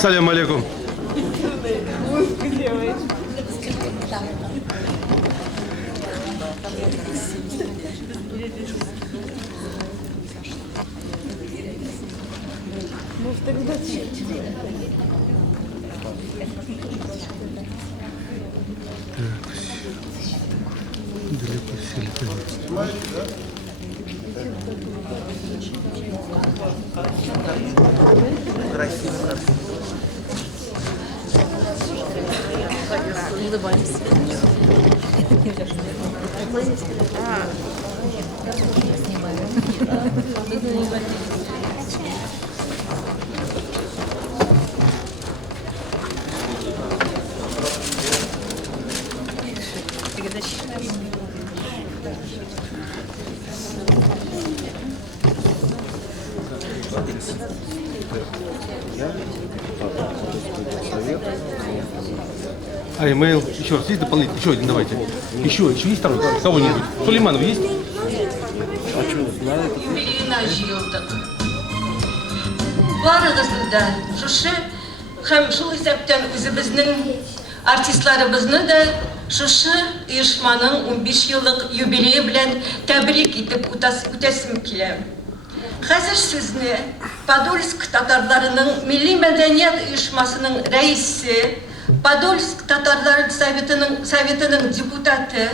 Салям алейкум. Далеко сели. Красиво. Улыбаемся. А email еще раз есть дополнительный? Еще один давайте. Еще есть второй? Кого-нибудь? Сулейманов есть? А что, знаю? Юбилейна жиылдык. Барыгызды да шушы һәм шул исәптән үзебезнең артистларыбызны да шушы оешманың 15 еллык юбилее белән тәбрик итеп үтәсем килә. Хәзер сезне Подольск татарларының милли мәдәният оешмасының рәисе, Подольск татарлар советының депутаты,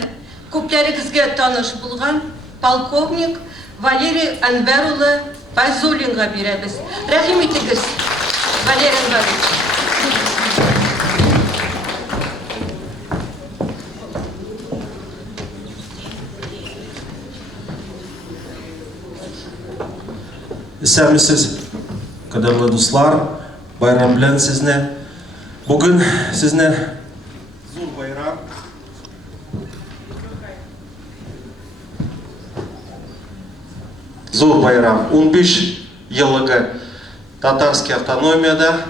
күпләрегезгә таныш булган полковник Валерий Анвер улы Файзуллинга бирәбез. Рәхим итегез, Валерий Анварович. Исәмісіз, қадірлі достар, байрам білән сезне. Бүгін сезне зур байрам. Зур байрам. 15 еллыгы татарской автономияда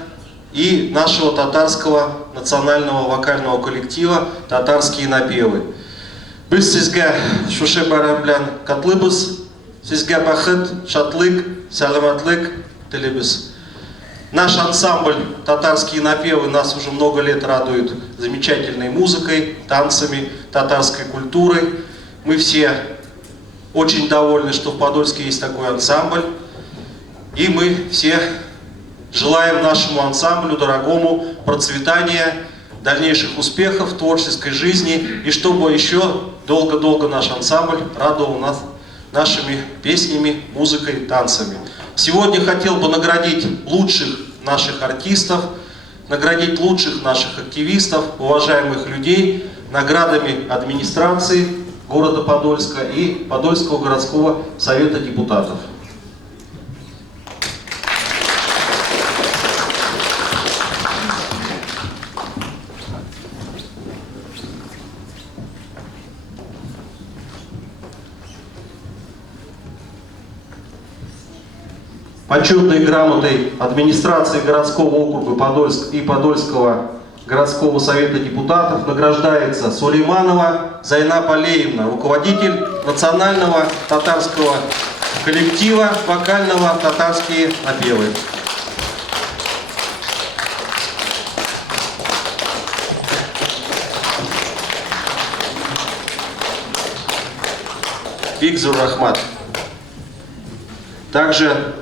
и нашего татарского национального вокального коллектива «Татарские напевы». Біз сізге шушы байрам білән катлыбыз, сізге бақыт, шатлык, сәлематлык тілебіз. Наш ансамбль «Татарские напевы» нас уже много лет радует замечательной музыкой, танцами, татарской культурой. Мы все очень довольны, что в Подольске есть такой ансамбль. И мы все желаем нашему ансамблю, дорогому, процветания, дальнейших успехов в творческой жизни. И чтобы еще долго-долго наш ансамбль радовал нас нашими песнями, музыкой, танцами. Сегодня хотел бы наградить лучших наших артистов, наградить лучших наших активистов, уважаемых людей наградами администрации города Подольска и Подольского городского совета депутатов. Почетной грамотой администрации городского округа Подольск и Подольского городского совета депутатов награждается Сулейманова Зайнаб Алиевна, руководитель национального татарского коллектива вокального «Татарские напевы». Бигзур Рахмат. Также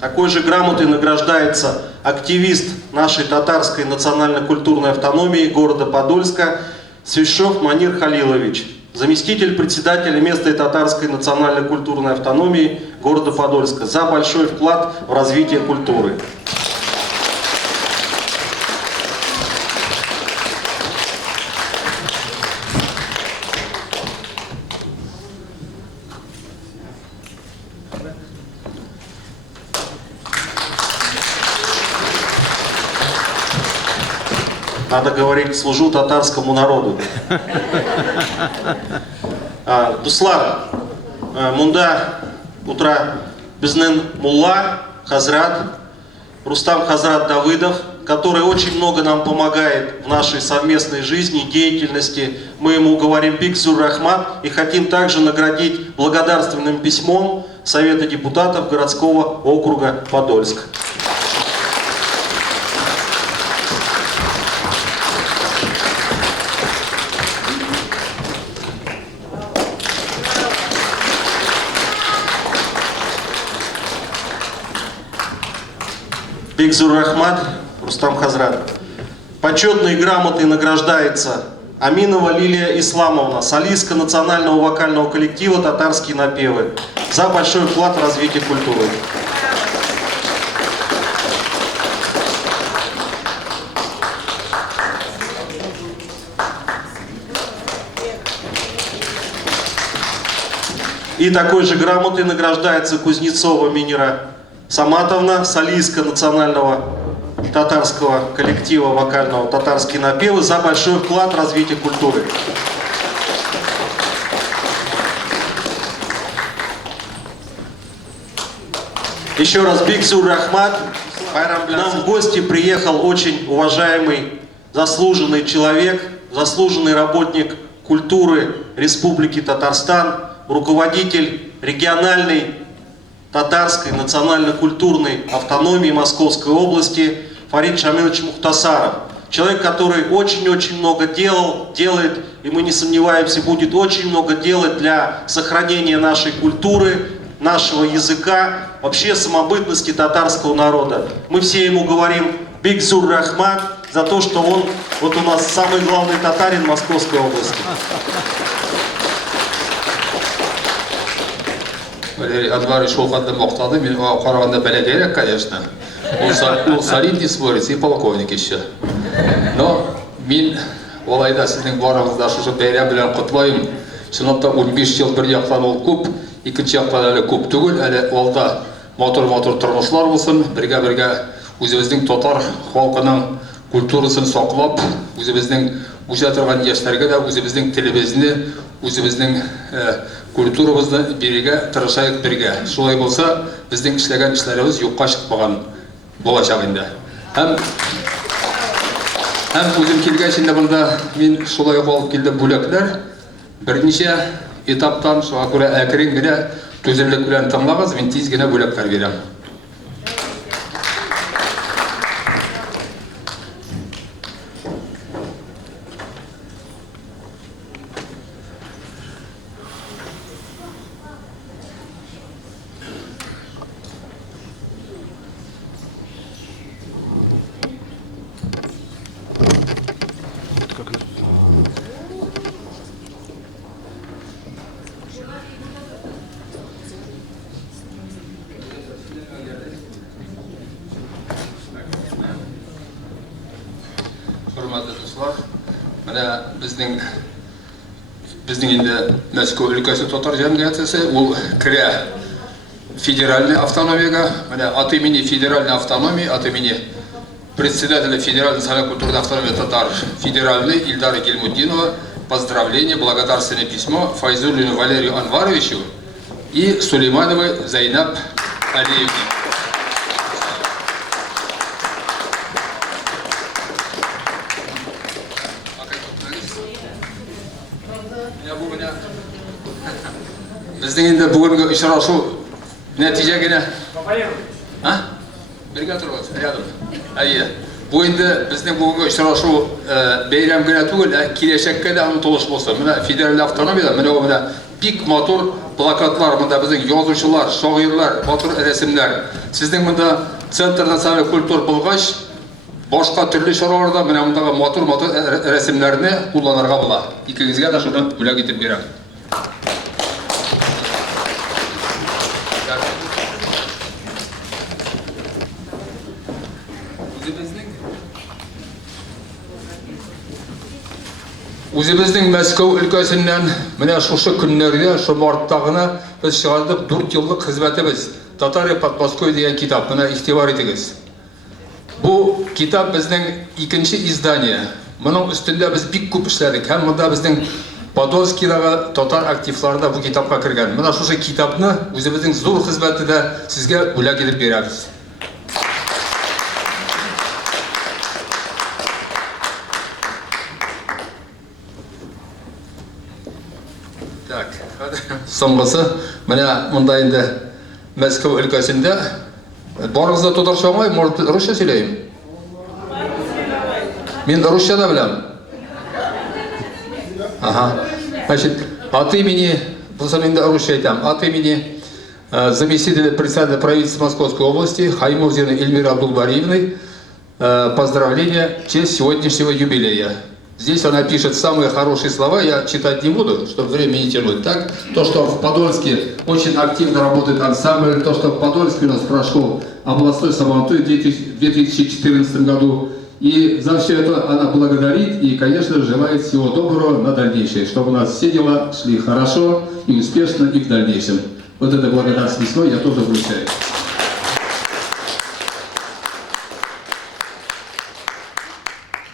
такой же грамотой награждается активист нашей татарской национально-культурной автономии города Подольска Свищев Манир Халилович, заместитель председателя местной татарской национально-культурной автономии города Подольска, за большой вклад в развитие культуры. Надо говорить, служу татарскому народу. Дуслар, мунда утра бизнен мулла, хазрат, Рустам Хазрат Давыдов, который очень много нам помогает в нашей совместной жизни, деятельности. Мы ему говорим Бигзур Рахмат и хотим также наградить благодарственным письмом Совета депутатов городского округа Подольск. Бигзур Рахмат, Рустам Хазрат. Почетной грамотой награждается Аминова Лилия Исламовна, солистка национального вокального коллектива «Татарские напевы», за большой вклад в развитие культуры. И такой же грамотой награждается Кузнецова Минира Саматовна, солистка национального татарского коллектива вокального «Татарские напевы», за большой вклад в развитие культуры. Еще раз Бигзур Рахмат. К нам в гости приехал очень уважаемый, заслуженный человек, заслуженный работник культуры Республики Татарстан, руководитель региональной татарской национально-культурной автономии Московской области Фарид Шамилович Мухтасаров. Человек, который очень-очень много делает, и мы не сомневаемся, будет очень много делать для сохранения нашей культуры, нашего языка, вообще самобытности татарского народа. Мы все ему говорим Бигзур Рахмат за то, что он вот у нас самый главный татарин Московской области. Адвары шоуфанды моқтады, мен қарағанда бәлегерек, конечно. Ол солидный спорец и полковник еще. Но мен олайда сіздің барыңызда шушы бәйрәм белән құтлайым. Шынында 15 жыл бір жақтан ол көп, екінші жақтан әлі көп түгел, әлі олда мотор тұрмышлар болсын, бірге өзіміздің татар халқының культурасын сақлап, өзіміздің өже тұрған яшьләргә дә өзіміздің телебезне, өзіміздің культурабызны береге тырышайык бірге. Шулай болса, біздің эшләгән эшләребез юкка чыкмаган булачак инде. Һәм үзем килгәнчә монда мин шулай алып килдем бүләкләр. Берничә этаптан шуңа күрә әкрен генә түземлек белән тыңлагыз, мин тиз генә бүләкләр бирәм. Hürmetli dostlar, bizning endi Moskva өлкәсе татар җәмгыятесе ул керә федеральный автономиягә, менә от имени федеральной автономии, от имени председателя Федеральной социально-культурной автономии татар федеральной Ильдара Гельмуддинова поздравление, благодарственное письмо Файзуллину Валерию Анваровичу и Сулеймановой Зайнаб Алиевне. Біздің енді бүгінгі ұшырашу нәтиже генә. Бірге тұрыңыз, рядом. Бұл енді біздің бүгінгі ұшырашу бәйрәм генә түгел, келешекке де ұмтылыш болса. Мына федераль автономияда мына бик матур плакатлар, мында біздің язучылар, шагыйрлар, матур рәсемнәр. Сіздің мында Центр национальной культуры булгач, башка төрле чараларда менә мондагы матур рәсемнәрне кулланырга була. Икегезгә дә шуны бүләк итеп бирәм. Үзебезнең Мәскәү өлкәсеннән менә шушы көннәрдә, шу марттагына без чыгардык 4 еллык хезмәтебез. Татария под Москвой дигән китап, менә игътибар итегез. Бу китап безнең икенче издание. Моның өстендә без бик күп эшләдек. Һәм монда безнең Подольскидагы татар активлары да бу китапка кергән. Менә шушы китапны үзебезнең зур хезмәтендә сезгә бүләк итеп бирәбез. соңғысы міне мұнда енді Мәскеу өлкәсендә барыгызда татарча аңлайм, может русча сөйләйм? Мин русча да беләм. Ага. Значит, от имени, русча айтам, от имени заместителя председателя правительства Московской области Хаймурзиной Эльмиры Абдулбариевны поздравления в честь сегодняшнего юбилея. Здесь она пишет самые хорошие слова, я читать не буду, чтобы время не тянуть. Так, то, что в Подольске очень активно работает ансамбль, то, что в Подольске у нас прошел областной сабантуй в 2014 году. И за все это она благодарит и, конечно, желает всего доброго на дальнейшее, чтобы у нас все дела шли хорошо и успешно и в дальнейшем. Вот это благодарственное письмо я тоже вручаю.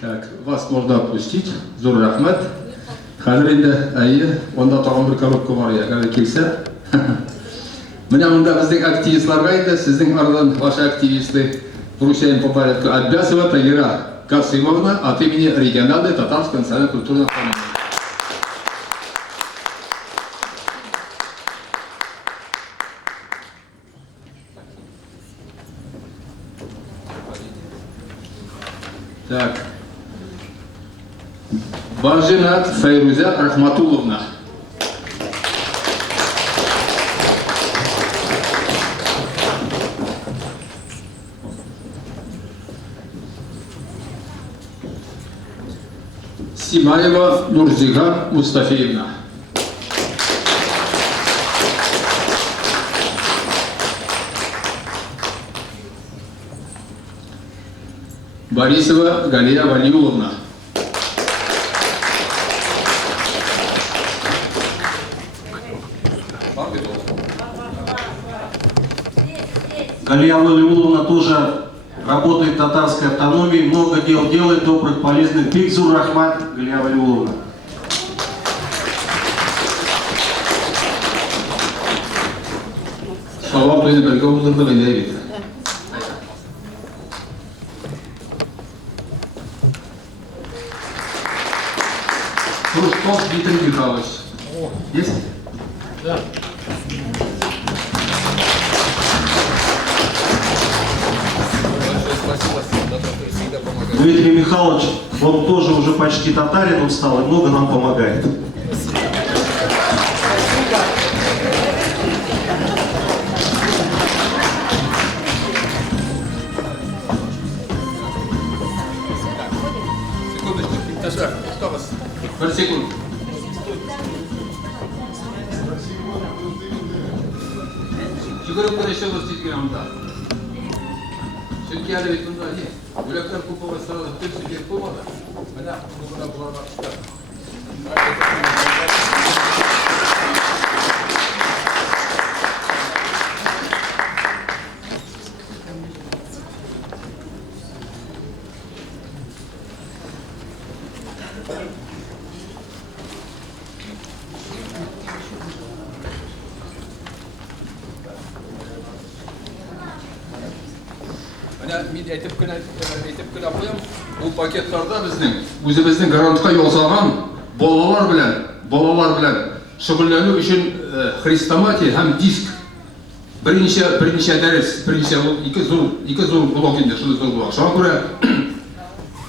Так, вас можно отпустить. Зур рахмат. Хәзер инде, әйе, онда тагын бер коробка бар, ягәр килсә. Менә монда безнең активистларга инде, сезнең арадан ваши активисты вручаем по порядку. Аббасова Тагира Касымовна от имени региональной татарской национальной культурной автономии. Так. Бажинат Файруза Рахматуловна. Симаева Нурзига Мустафеевна. Борисова Галия Валиуловна. Галия Валиуловна тоже работает в татарской автономии, много дел делает, добрых, полезных. Бигзур Рахмат, Галия Валиуловна. Савап тойны бергә уздырдык инде бит. Кружков Дмитрий Михайлович. Есть? Да. Дмитрий Михайлович, он тоже уже почти татарином стал и много нам помогает. Bir sekund. Жүгіріп көре ще осы тезген аңда. Сөйтке әлі бет мұнда не? Өлектер көпіға сұрады, түп сөйтек болмады. Мына бұларға бұларға тұтар. Мен әйтеп кенә куям, бу пакетларда үзебезнең грантка язылган балалар белән шөгыльләнү өчен хрестоматия һәм диск берничә дәрес, ике зур блок инде, шуны зур блок. Шуңа күрә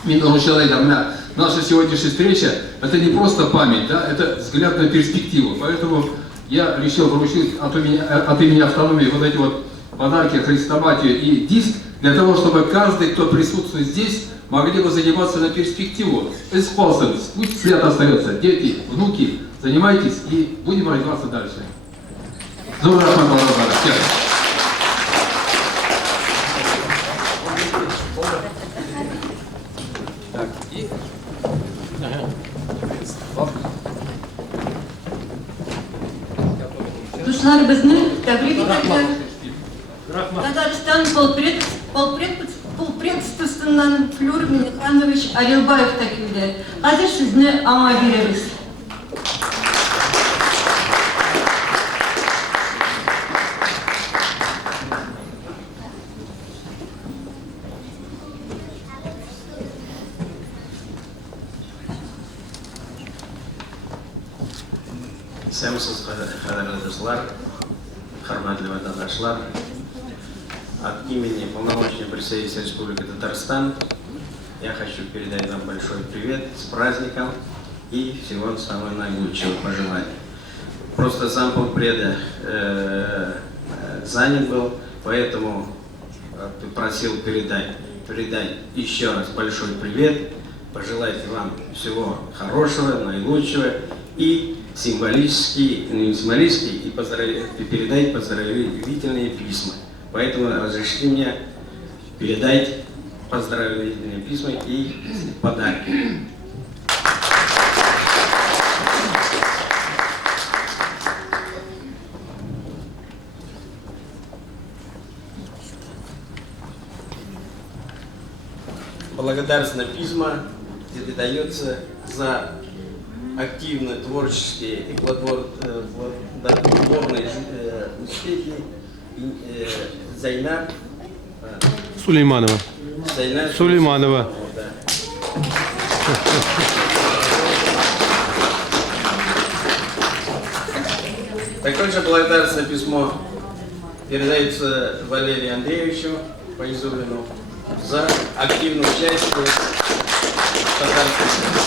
мин русча әйтәм, наша сегодняшняя встреча это не просто память, да, это взгляд на перспективу. Поэтому я решил вручить от имени автономии вот эти вот подарки, хрестоматию и диск, для того, чтобы каждый, кто присутствует здесь, могли бы заниматься на перспективу. Исполнительность, пусть след остается. Дети, внуки, занимайтесь и будем развиваться дальше. Душлар безне тәбрик итәләр. Татарстан полпредставительствоннан Флюр Миниханович Арелбаев та килде. Хәзер сезне аңа бирәбез. Сәмсіз қадірлі достар, хөрмәтле ватандашлар, от имени полномочного представителя Республики Татарстан я хочу передать вам большой привет с праздником и всего самого наилучшего пожелать. Просто сам полпреда занят был, поэтому просил передать еще раз большой привет, пожелать вам всего хорошего, наилучшего и символически, не символически, и передать поздравительные письма. Поэтому разрешите мне передать поздравительные письма и подарки. Благодарственные письма передаются за активные творческие и плодотворные успехи Зайнаб Сулейманова. Сулейманова. Да. Такое же благодарственное письмо передается Валерию Андреевичу Файзуллину за активное участие в татарской стране.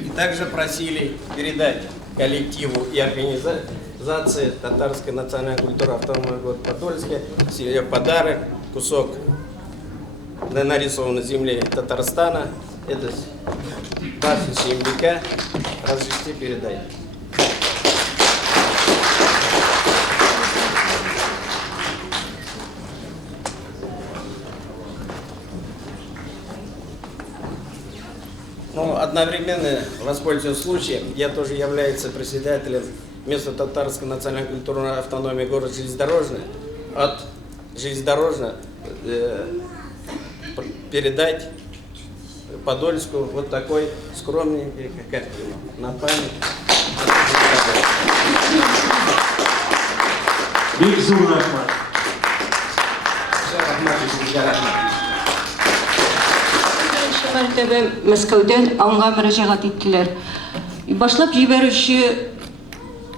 И также просили передать коллективу и организации Татарской национальной культуры автономного города Подольске себе подарок, кусок нарисован на земле Татарстана. Это пасечный МБК. Разрешите передать. Ну, одновременно, воспользуясь случаем, я тоже являюсь председателем места Татарской национальной культурной автономии города Железнодорожный. От Железнодорожного передать Подольску вот такой скромненький картину на память. Беренче мәртәбә Мәскәүдән аңа мөрәҗәгать иттеләр. Башлап җибәрүче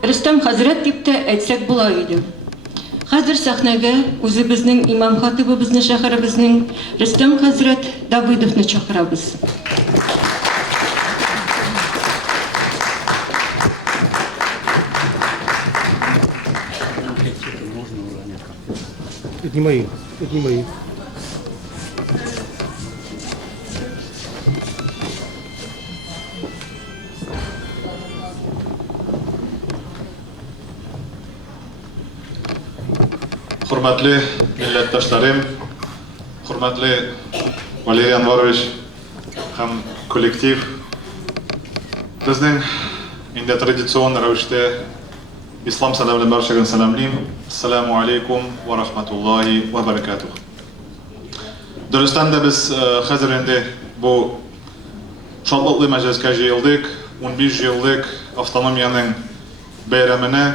Рөстәм хәзрәт дип тә әйтсәк була иде. Хәзер сәхнәгә үзебезнең имам хатибыбызны, шәһәребезнең Рөстәм хәзрәт Давыдовны чакырабыз. Это не мои. Это не мои. Hürmetli milletdaşlarım, hürmetli Valeriy Anvarovich hem kollektiv. Bizning endi traditsion ravishda islom salom bilan barchaga salomlayman. Assalomu alaykum va rahmatullohi va barakatuh. Durustdan da biz hozir endi bu shodlikli majlisga yig'ildik. 15 yillik avtonomiyaning bayramini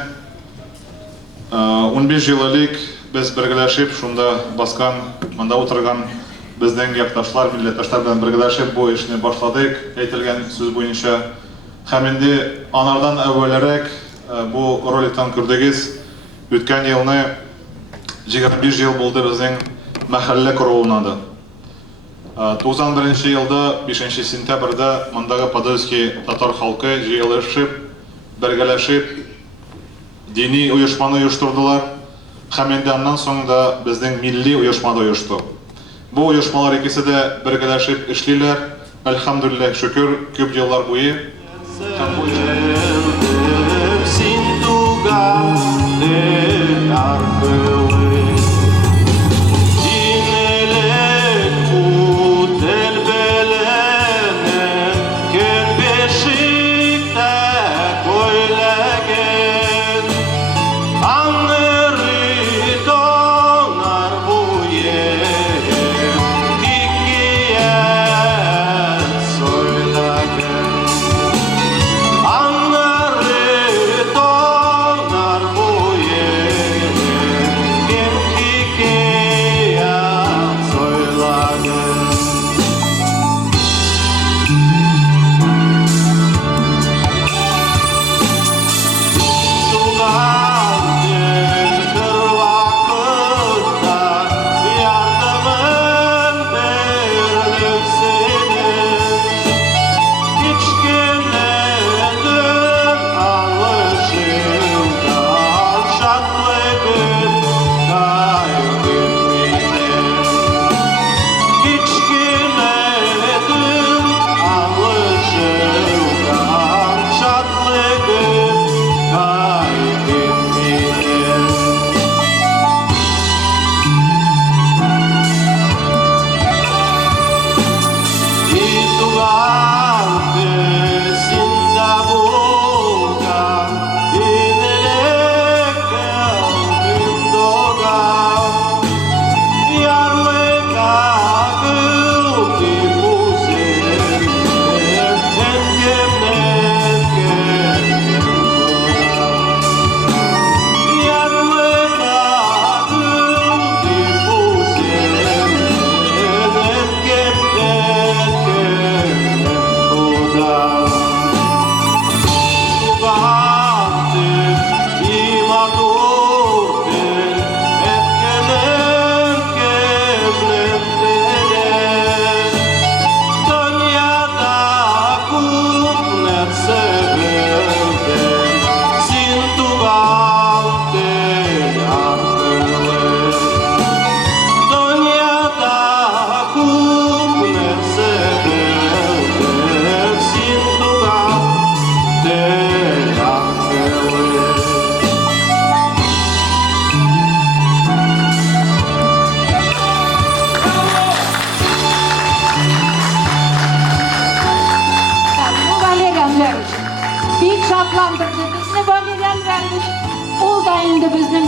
15 yıllık biz birleşip şunda baskan, manda oturgan bizden yaktaşlar, milletdaşlar bilen birleşip bu işini başladık. Aytilgan söz boyunca hem endi anardan evvelerek bu rolikten kürdügiz. Ötken yılını 21 yıl buldu bizden mahalle kuruluna da. 91 yılda 5 sentyabrda mandaga Podolski Tatar halkı yığılışıp, birleşip dini uyuşmanı uyuşturdular. Hem ondan sonra da bizden milli uyuşma da uyuştu. Bu uyuşmalar ikisi de birleşip işliler. Elhamdülillah şükür köp yıllar boyu. I'm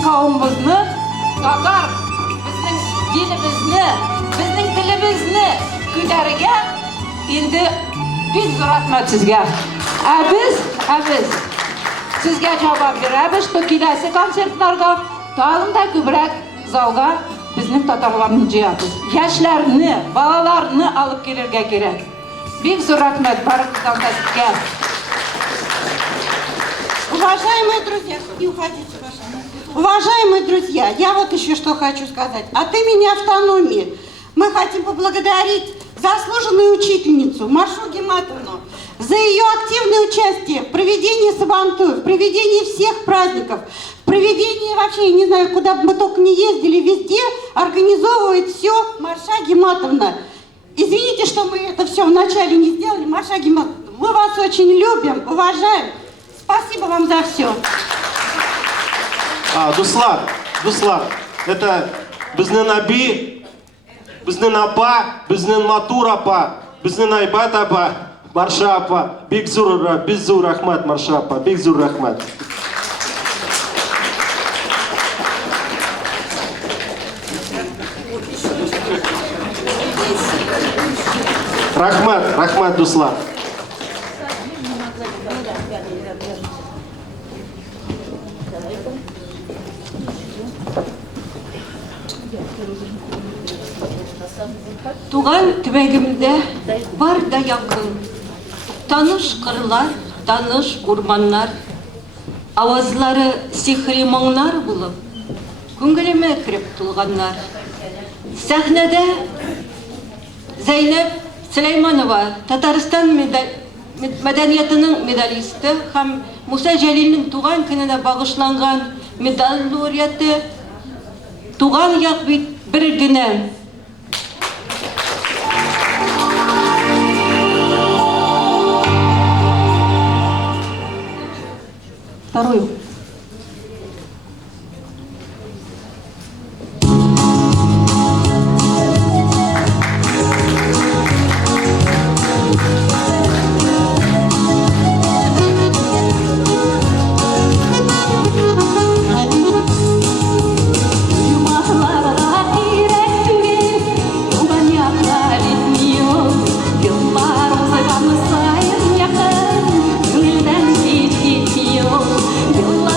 қауымымызны, татар біздің динімізні, біздің тілімізні көтеруге енді бик зор рахмат сізге. Біз sizga javob beramiz, что kelasi konsertlarga tag'in da ko'proq zalga bizning tatarlarni jiyamiz. Yoshlarni, balalarni olib kelirga kerak. Bek zo'r rahmat barakatdan sizga. Уважаемые друзья, не уходите, пожалуйста. Уважаемые друзья, я вот еще что хочу сказать. От имени автономии мы хотим поблагодарить заслуженную учительницу Машу Гиматовну за ее активное участие в проведении Сабантуя, в проведении всех праздников, в проведении вообще, я не знаю, куда бы мы только не ездили, везде организовывает все Маша Гиматовна. Извините, что мы это все вначале не сделали. Маша Гиматовна, мы вас очень любим, уважаем. Спасибо вам за все. Дуслар, это біздің аби, біздің апа, біздің матур апа, біздің айбат апа, Марша апа, бек зор рахмат, Марша апа, бек зор рахмат. Рахмат, Дуслар. Туган төбәгемдә бар да якын. Таныш кырлар, таныш урманнар, авазлары сихри моңнар булып, күңелемә кирип тулганнар. Сәхнәдә Зәйнәп Сөләйманова, Татарстан мәдәниятының медалисты һәм Муса Җәлилнең туган көненә багышланган медаль лауреаты. Туган як бит бер генә. Вторую. You'll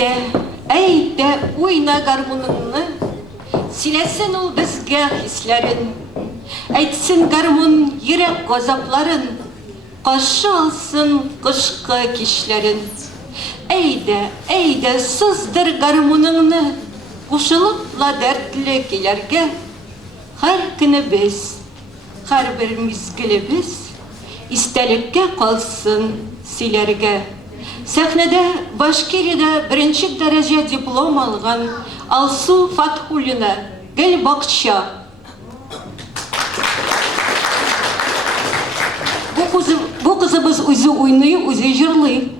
әйдә, уйна гармуныңны, сөйләсен ул безгә хисләрен, әйтсен гармун йөрәк газапларын, каршы алсын кышкы кичләрен. Әйдә, сыздыр гармуныңны, кушылып ла дәртле киләргә. Һәр көне без, һәрбер мизгелебез истәлеккә калсын сөйләргә. Сәхнәдә Башкириядә беренче дәрәҗә диплом алган Алсу Фатхуллина, Гел бакча. Бу кызыбыз үзе уйный, үзе җырлый.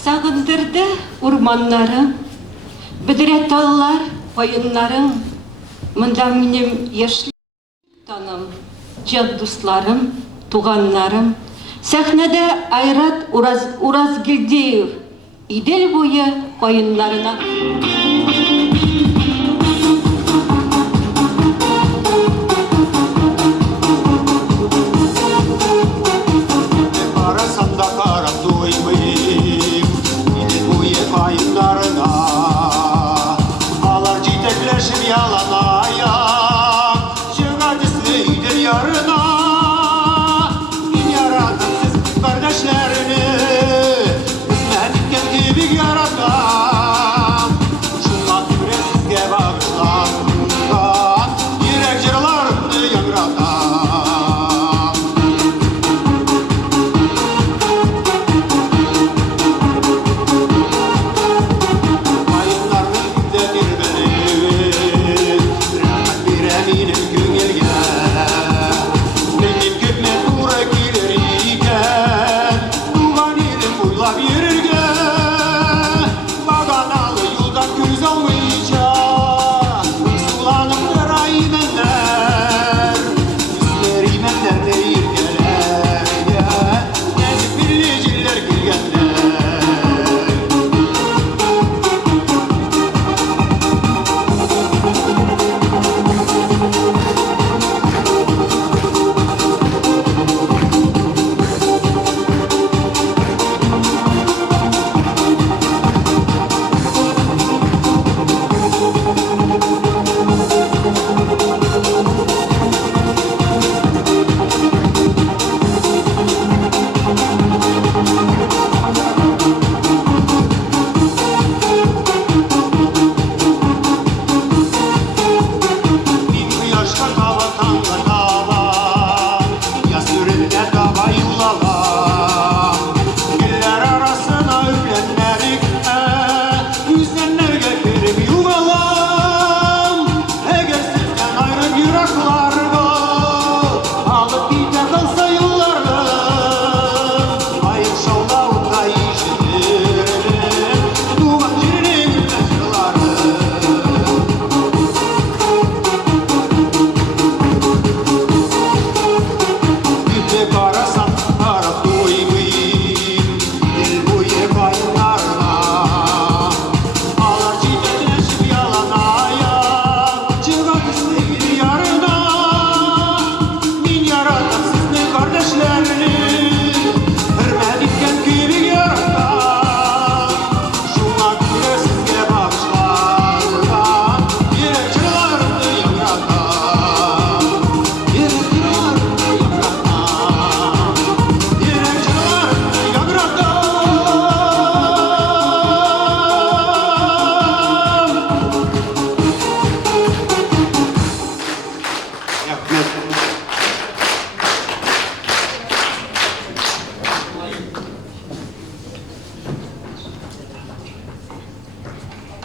Сагындырды урманнарың, бедре таллар, кайыннарың, монда минем яшьлек таным, җан дусларым, туганнарым. Сәхнәдә Айрат Уразгилдиев, Идел буе кайыннарына.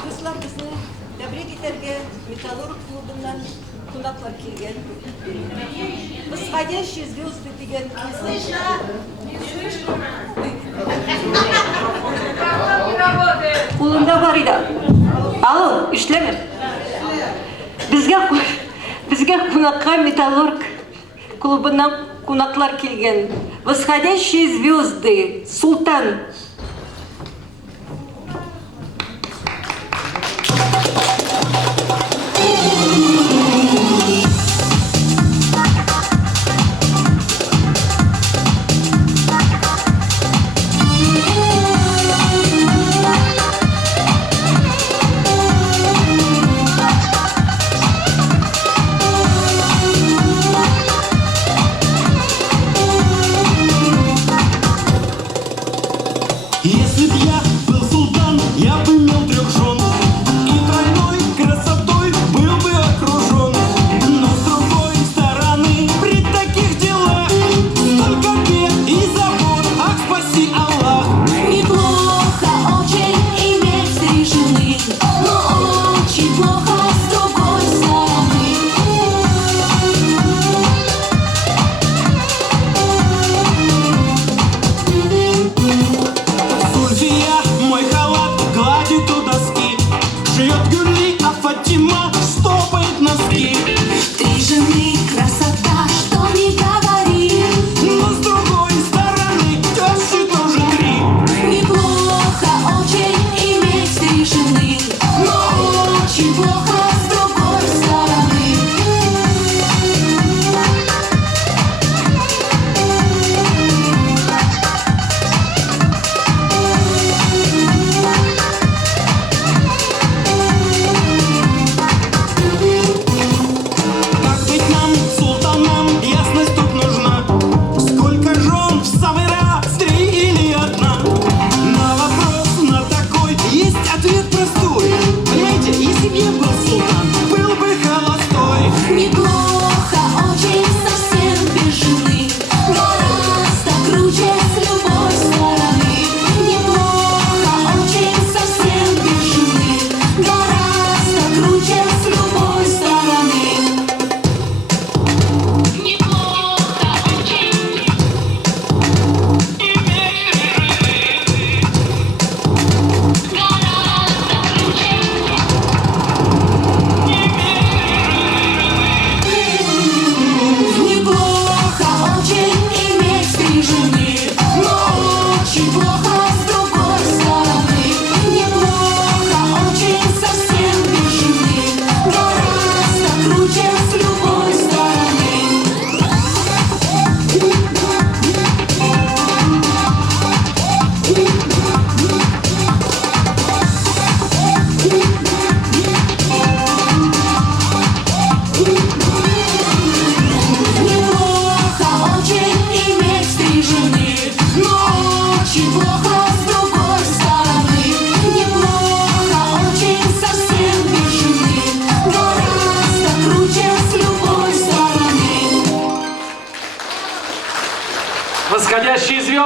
Kızlar bizni tebrik ederge Metallurg klubundan konaklar kelgen. Восходящие звезды деген Қолында бар еді. Alo, işleme. Bizge konakka Metallurg klubundan konaklar kelgen. Восходящие звезды Султан. Если б я был султан, я бы имел 3 жен и тройной красотой был бы окружен. Но с другой стороны, при таких делах столько бед и забот, ах, спаси Аллах. Неплохо очень иметь 3 жены, но очень плохо с другой стороны. Зульфия, мой халат гладит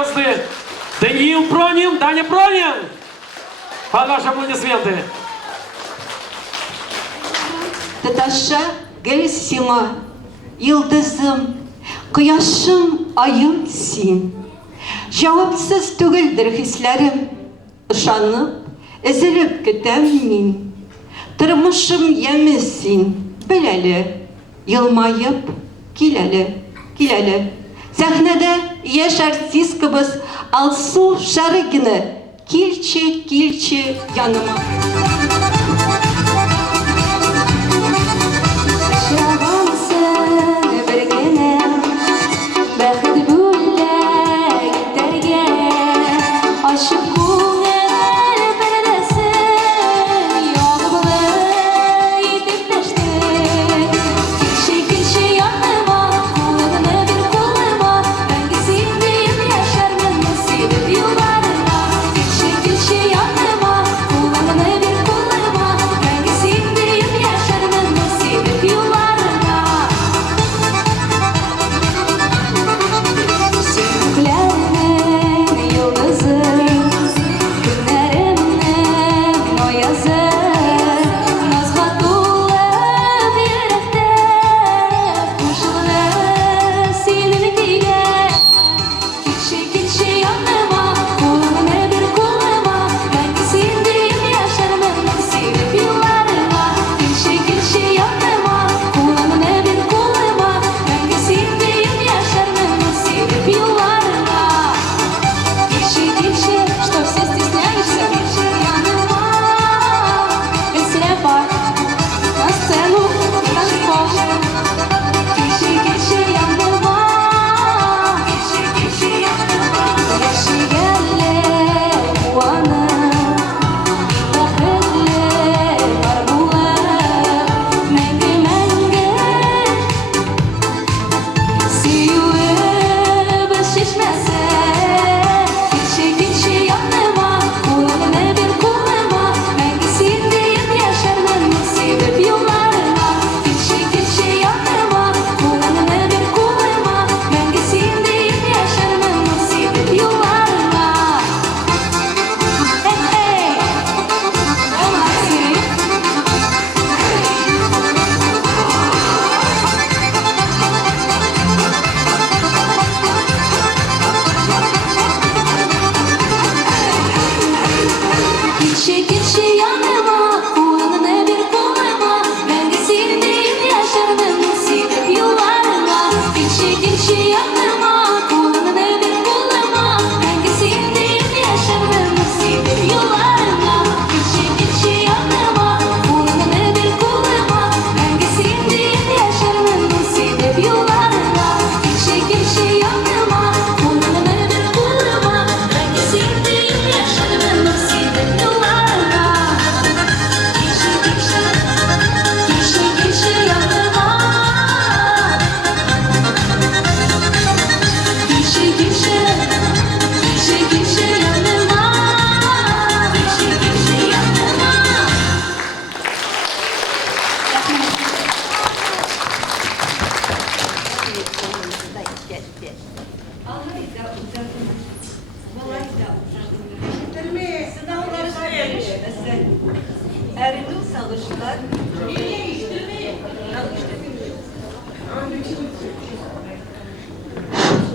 гвозди. Даниил Пронин, Даня Пронин! Под ваши аплодисменты. Таташа Гельсима, yıldızım, kıyaşım, ayım sin. Cevapsız tügüldür hislerim, ışanıp, ezilip gitem min. Tırmışım yemesin, bileli, yılmayıp, kileli. Sahnede yaş artist kıbız, alsu şarkını, kilçi yanıma.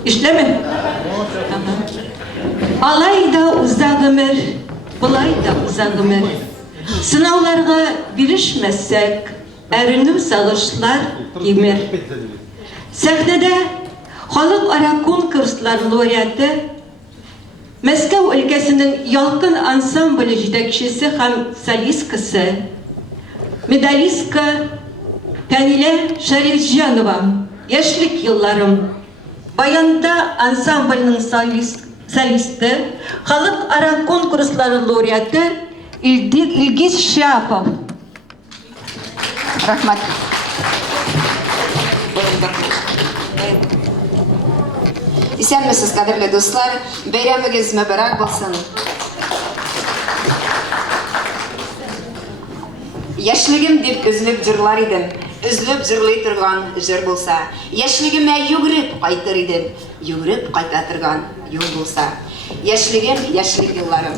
İşlemi. Alay da uzak ömür, bulay da uzak ömür. Sınavlarga birişmezsek, erinip sağışlar kimir. Sahnede halkara konkurslar laureatı, Moskva ülkesinin yalkın ansambl yetekçisi hem solistkası, medalistka Kamile Şerifcanova, yaşlık yıllarım, Bayanda ansamblının solisti, halkara konkursları laureatı İlgiz Şapov. Rahmat. İsenmisiz kadirli dostlar, bayramınız mübarek olsun. Yaşlığım dep üzülüp jırlar idim. Üzülüp jırlay turgan jır bolsa, yaşlığıma yugurip qaytar idim. Yugurip qayta turgan ел булса. Яшьлегем, яшьлек елларым.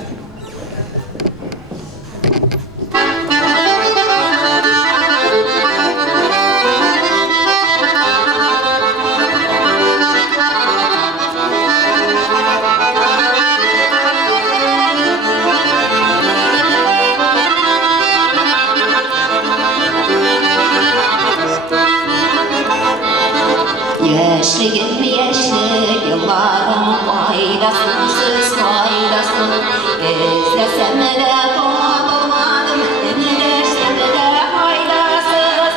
Яшьлегем, яшьлек елларым, кайдасыз, кайдасыз. Эзләсәм дә табылмадым, эңләшсәм дә файдасыз.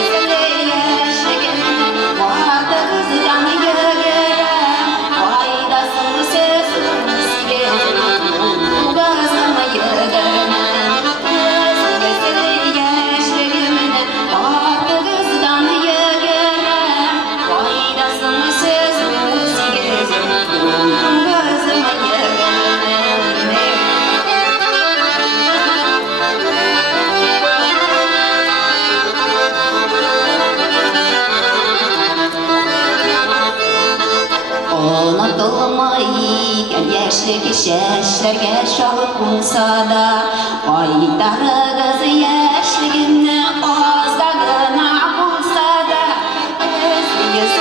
Эзле яшьлегемне, артыгыздан йөгерәм, кайдасыз сезгә, угазым йөгерәм. Эзле яшьлегемне, артыгыздан йөгерәм, кайдасың сез үзегез, угазым йөгерәм. Онытылмай икән яшьлек чәчләргә чалып булса да, кайтарыгыз яшьлегемне азда гына булса да. Эзлегез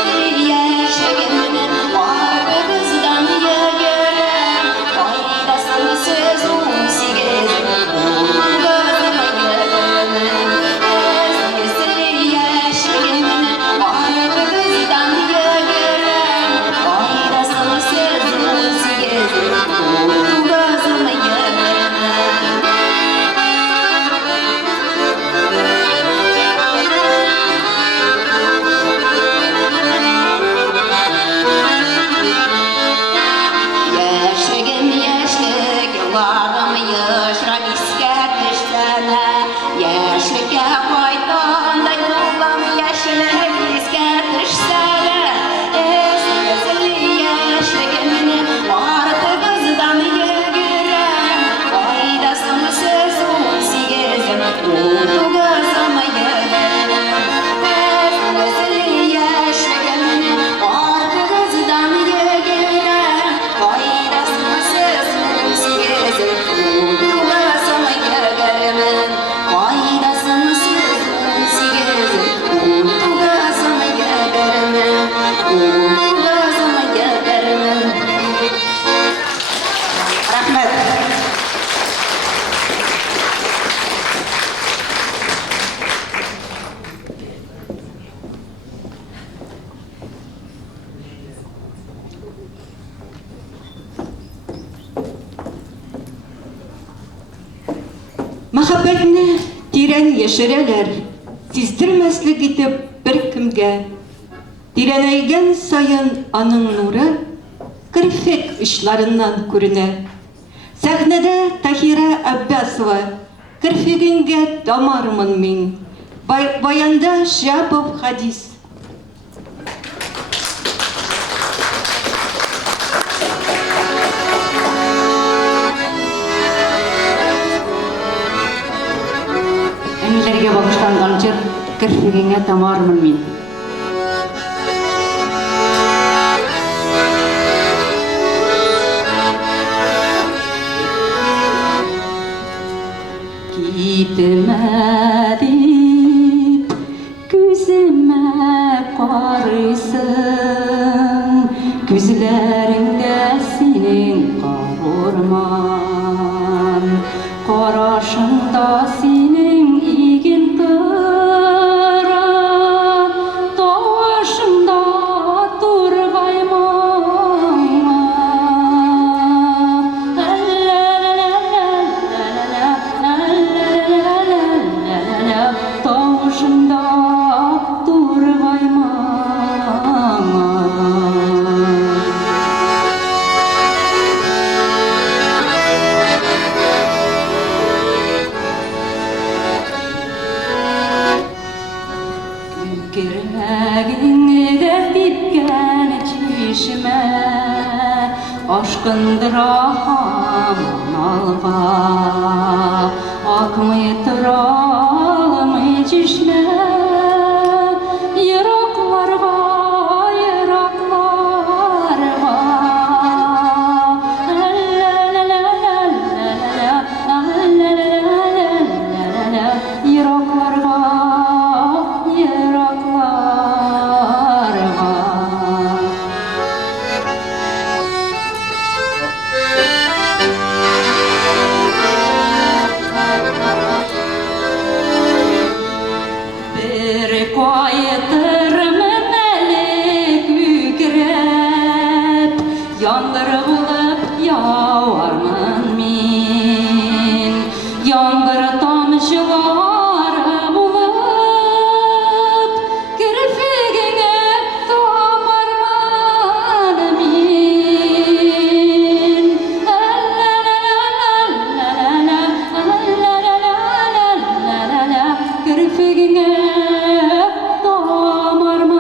яшьлегемне, артыгыздан йөгерәм, кайдасың сез үзегез, угазым йөгерәм. Эзлегез яшьлегемне, артыгыздан йөгерәм, кайдасың сез үзегез, угазым йөгерәм. Яшьлегем, яшьлек елларым, ешрак искәртештәнә. Яшьлеккә кайткандай булам, яшьлек искәртештәнә. Эзле яшьлегемне, артыгыздан йөгерәм, кайдасың сез үзегез, угазым йөгерәм. Эзле яшьлегемне, артыгыздан йөгерәм, кайдасың сез үзегез, угазым йөгерәм. Кайдасың сез үзегез, угазым йөгерәм, угазым йөгерәм. Рахмет. Мәхәббәтне тирән яшерәләр, сиздермәслек итеп бер кемгә. Тирәнәйгән саен аның нуры керфек очларыннан күренә. Сәхнәдә Таһира Аббасова, керфегеңгә тамармын мин. Баянда Шәпов хадис. Әниләргә багышланган җыр керфегеңә тамармын мин. Китмә дип күземә карыйсың, күзләреңдә синең карурман, карашыңда синең иген кыран, тавышыңда Ашкындыра һаман алга, акмый тора алмый чишмә. Еракларга, еракларга doğarman min. Yağmur tamşılar bulup, kirpigine doğarman min. La la la la la la la la la la la la, kirpigine doğarman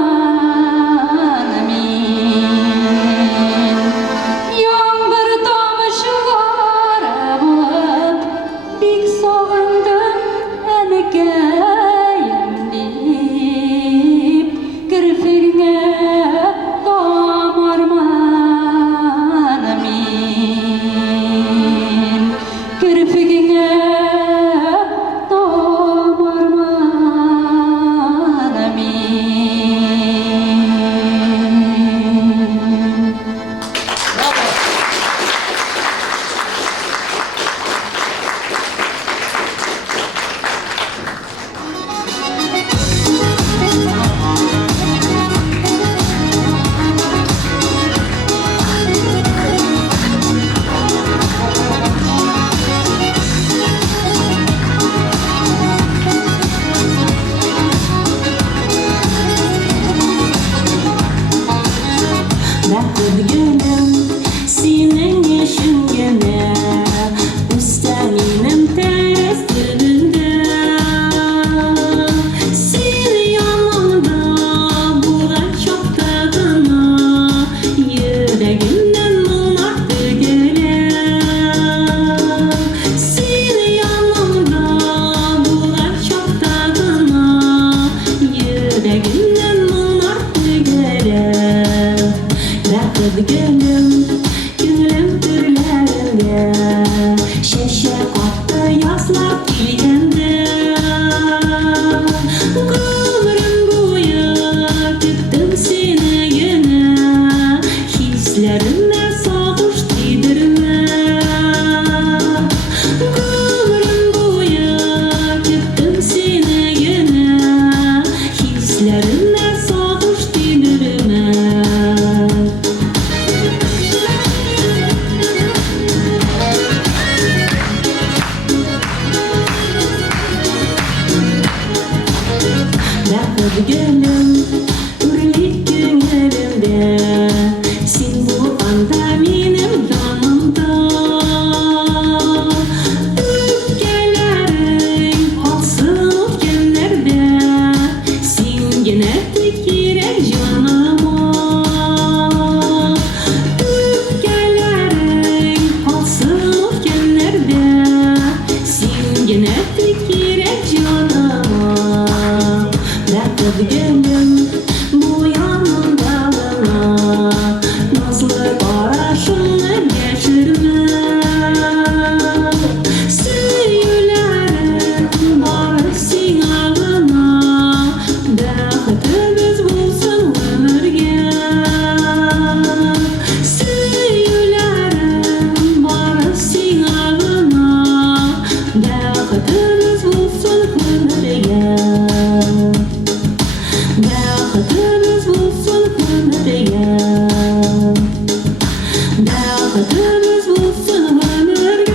min. Yağmur tamşılar bulup, bik sağındım enekeyim deyip, kirpigine doğarman min. Kirpigine doğarman min. Bırakır gönlüm senin yaşingene, üsteminim ters dibinde. Seni yanımda bulan çok tadına, yüreğimden munattı gelen. Seni yanımda bulan çok tadına, yüreğimden munattı gelen. Bırakır gönlüm, gönlüm türlerinde, şeşe kattı yazlar dilgende. Ömrüm boyu tüttüm seni yine, hislerime sağış tidirme. Ömrüm boyu tüttüm seni yine, hislerime sağış tidirme. Bırakır gönlüm, ürlük günlerimde, sen bu anda benim yanımda. Öpkelerin kalsın ötkenlerde, sen gene tek yürek canıma. Öpkelerin kalsın ötkenlerde, sen gene tek yürek canıma. Bırakır gönlüm bu yanımdalına, nazlı karşımı geçirme. Söylerim var sen ağına, bırakıtımız bulsun ömürge. Söylerim var sen ağına, bırakıtımız bulsun ömürge. Bırakıtımız bulsun ömürge. Bırakıtımız bulsun ömürge.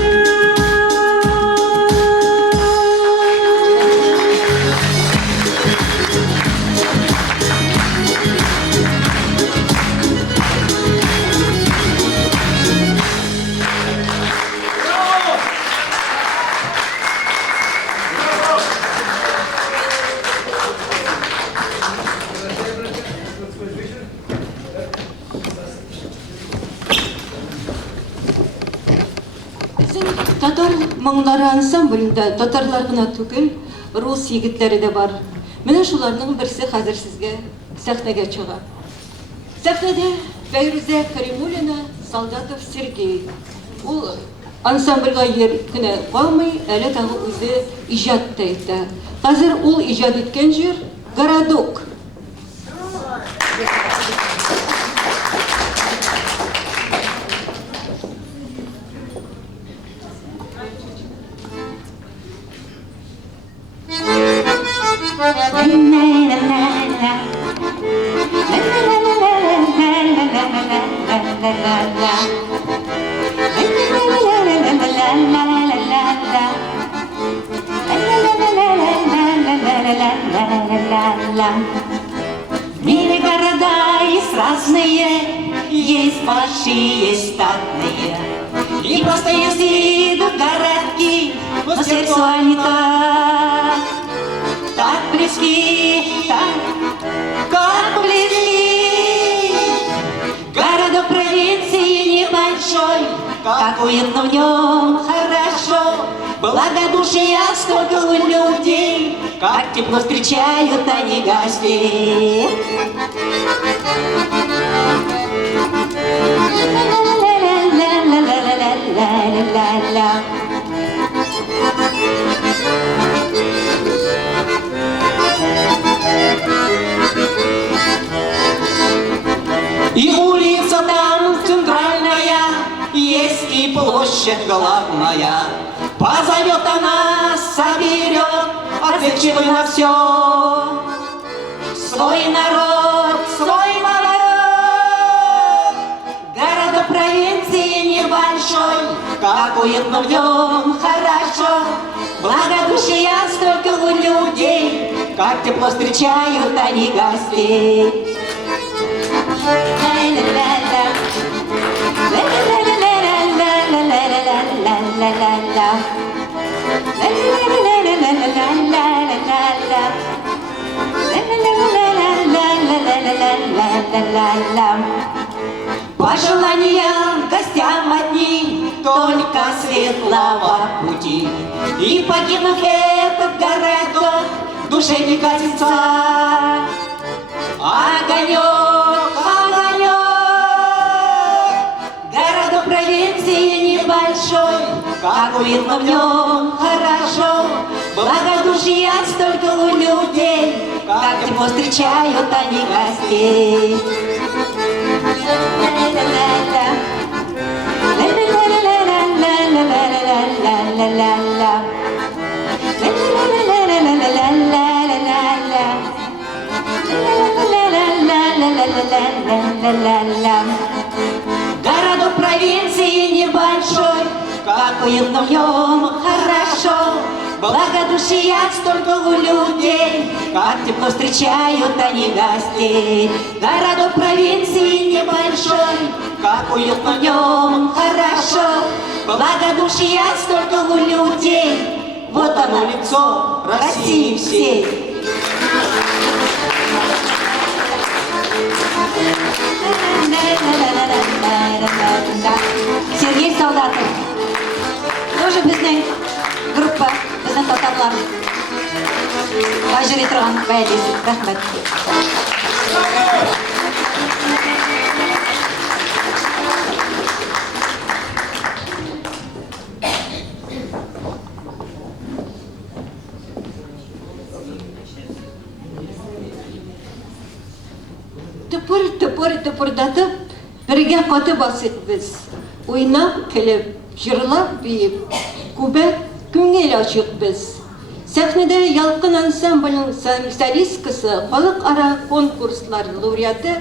Bizim Tatar Moңлары ансамблінде татарлар гына түгел, рус егетләре дә бар. Менә шуларның берсе хәзер сезгә сәхнәгә чыга. Сәхнәдә Фәйрүзә Кәримуллина, Солдатов Сергей. Ул ансамбльгә йөр кенә калмый, әле тагы үзе иҗат та итә. Хәзер ул иҗат иткән җир Городок. la la la разные, есть большие, статные. И просто если идут городки, но сердцу они так близки, как близки. Городок провинции небольшой, как уютно в нем, хорошо. Благодушия столько у людей, как тепло встречают они гостей. И улица там центральная, есть и площадь главная. Позовет она, соберет, отзывчивый на все. Свой народ, свой народ. Городок провинции небольшой, как уютно в нем, хорошо. Благодушия столько у людей, как тепло встречают они гостей. Пожелания гостям одни, только светлого пути. И покинув этот городок, в душе не катится огонек, огонек. Городок провинции небольшой, как уютно в нем, хорошо. Благодушия столько у людей, как тепло встречают они гостей. Городок провинции небольшой, как уютно в нем, хорошо. Благодушия столько у людей, как тепло встречают они гостей. Городок провинции небольшой, как уютно в нем, хорошо. Благодушия столько у людей, вот оно лицо России всей. Сергей Солдатов. Тоже біздің группа, біздің татарлар. Ажыри тұрған бәйдесі. Рахмет. Тыпыр-тыпыр-тыпырдатып, бірге қаты басык біз. Ойнап, кіліп, жырлап, бейіп, көбәк, көңел ашық біз. Сәхнеде ялқын ансамблінің солисткасы, халық ара конкурслар лауреаты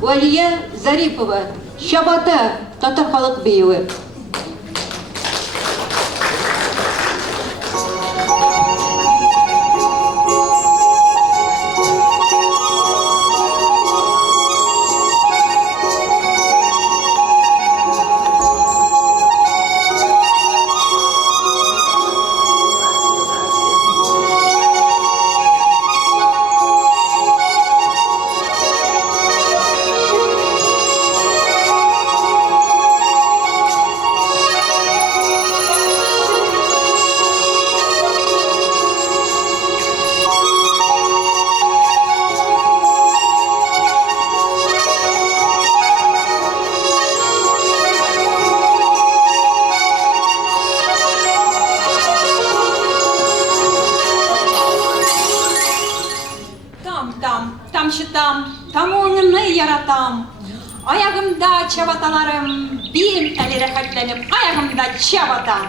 Валия Зарипова, Шабата, татар халық бейуі. Там оңымны яратам. Аяғымда чабаталарым, биім тәлі рәхәтләніп, аяғымда чабатам.